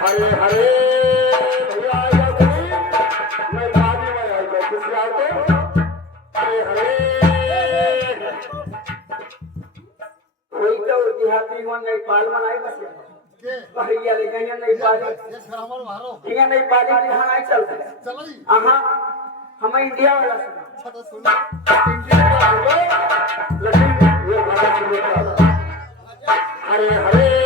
हरे हरे भैया आएगा कोई मैं बाद में आएगा किसी आते हरे हरे कोई तो देहाती मन नहीं पाल मनाई बस भैया ले गया नहीं पाली ठीक है नहीं पाली यहाँ नहीं चलता हाँ हम इंडिया वाला सुना इंडिया वाला लेकिन ये बात सुनो हरे हरे